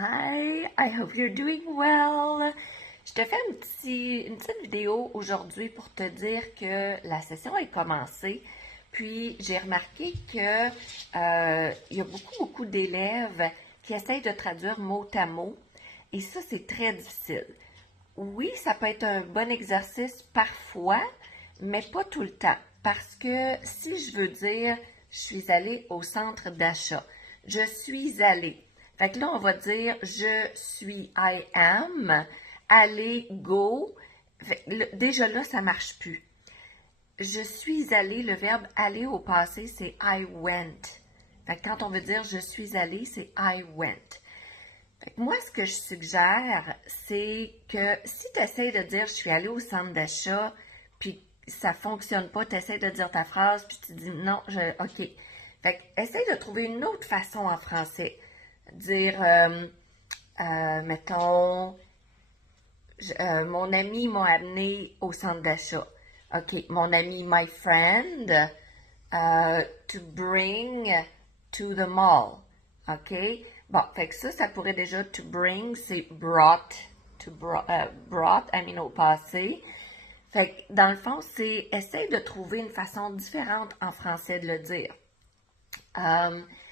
Hi, I hope you're doing well. Je te fais une petite vidéo aujourd'hui pour te dire que la session est commencée. Puis j'ai remarqué que il y a beaucoup d'élèves qui essayent de traduire mot à mot. Et ça, c'est très difficile. Oui, ça peut être un bon exercice parfois, mais pas tout le temps. Parce que si je veux dire je suis allée au centre d'achat, je suis allée. Fait que là, on va dire je suis, I am, aller, go. Déjà là, ça marche plus. Je suis allée, le verbe aller au passé, c'est I went. Fait que quand on veut dire je suis allée, c'est I went. Fait que moi, ce que je suggère, c'est que si tu essaies de dire je suis allée au centre d'achat, puis ça fonctionne pas, tu essaies de dire ta phrase, puis tu dis non, OK. Fait que essaye de trouver une autre façon en français. Dire, mettons, mon ami m'a amené au centre d'achat. OK, mon ami, my friend, to bring to the mall. OK? Bon, fait que ça pourrait déjà to bring, c'est brought, brought, I mean au passé. Fait que dans le fond, c'est essaye de trouver une façon différente en français de le dire.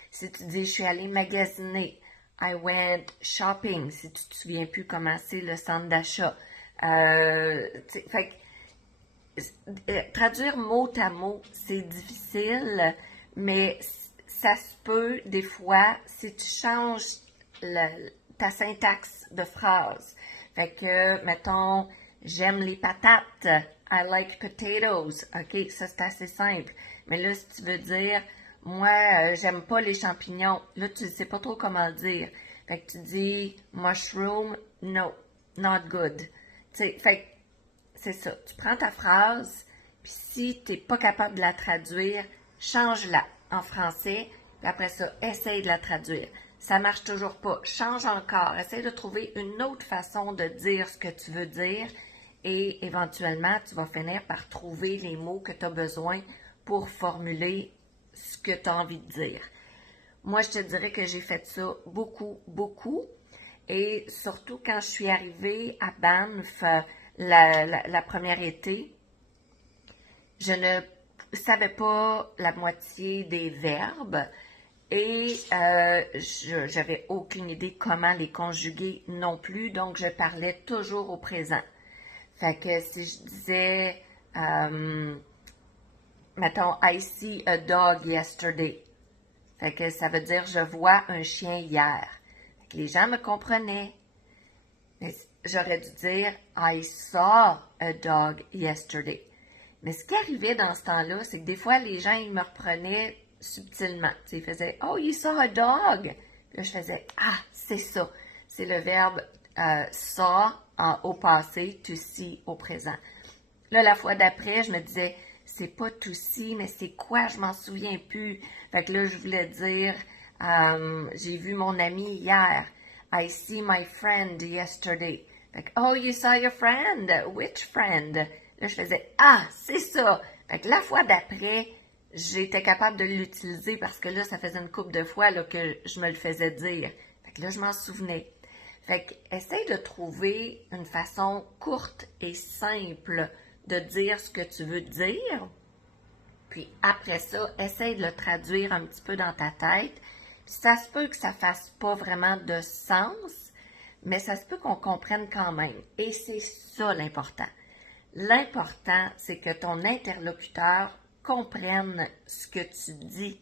Si tu dis je suis allée magasiner, I went shopping, si tu te souviens plus comment c'est le centre d'achat. Fait que traduire mot à mot, c'est difficile, mais ça se peut des fois si tu changes ta syntaxe de phrase. Fait que, mettons, j'aime les patates, I like potatoes. OK, ça c'est assez simple. Mais là, si tu veux dire, moi, j'aime pas les champignons, là, tu ne sais pas trop comment le dire. Fait que tu dis mushroom, no, not good. Tu sais, fait que c'est ça. Tu prends ta phrase, puis si tu n'es pas capable de la traduire, change-la en français, puis après ça, essaye de la traduire. Ça marche toujours pas. Change encore. Essaye de trouver une autre façon de dire ce que tu veux dire et éventuellement, tu vas finir par trouver les mots que tu as besoin pour formuler ce que tu as envie de dire. Moi, je te dirais que j'ai fait ça beaucoup. Et surtout quand je suis arrivée à Banff la première été, je ne savais pas la moitié des verbes et j'avais aucune idée comment les conjuguer non plus, donc je parlais toujours au présent. Fait que si je disais, mettons, I see a dog yesterday. Fait que ça veut dire je vois un chien hier. Fait que les gens me comprenaient. Mais j'aurais dû dire I saw a dog yesterday. Mais ce qui arrivait dans ce temps-là, c'est que des fois, les gens, ils me reprenaient subtilement. Ils faisaient Oh, you saw a dog. Puis là, je faisais Ah, c'est ça. C'est le verbe saw au passé, to see au présent. Là, la fois d'après, je me disais c'est pas to see, mais c'est quoi? Je m'en souviens plus. Fait que là, je voulais dire j'ai vu mon ami hier. I see my friend yesterday. Fait que, oh, you saw your friend. Which friend? Là, je faisais, ah, c'est ça. Fait que la fois d'après, j'étais capable de l'utiliser parce que là, ça faisait une couple de fois là, que je me le faisais dire. Fait que là, je m'en souvenais. Fait que, essaye de trouver une façon courte et simple de dire ce que tu veux dire. Puis après ça, essaye de le traduire un petit peu dans ta tête. Puis ça se peut que ça fasse pas vraiment de sens, mais ça se peut qu'on comprenne quand même. Et c'est ça l'important. L'important, c'est que ton interlocuteur comprenne ce que tu dis.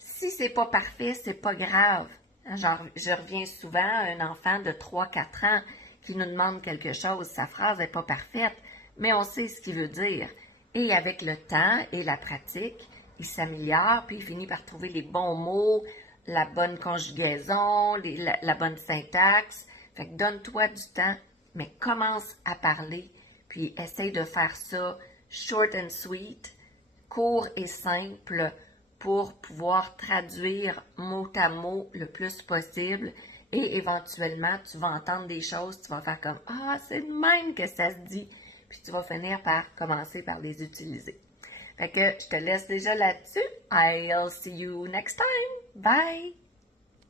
Si c'est pas parfait, c'est pas grave. Genre, je reviens souvent à un enfant de 3-4 ans qui nous demande quelque chose. Sa phrase n'est pas parfaite, mais on sait ce qu'il veut dire. Et avec le temps et la pratique, il s'améliore, puis il finit par trouver les bons mots, la bonne conjugaison, la bonne syntaxe. Fait que donne-toi du temps, mais commence à parler, puis essaye de faire ça short and sweet, court et simple, pour pouvoir traduire mot à mot le plus possible. Et éventuellement, tu vas entendre des choses, tu vas faire comme Ah, c'est de même que ça se dit. Puis tu vas finir par commencer par les utiliser. Fait que je te laisse déjà là-dessus. I'll see you next time. Bye!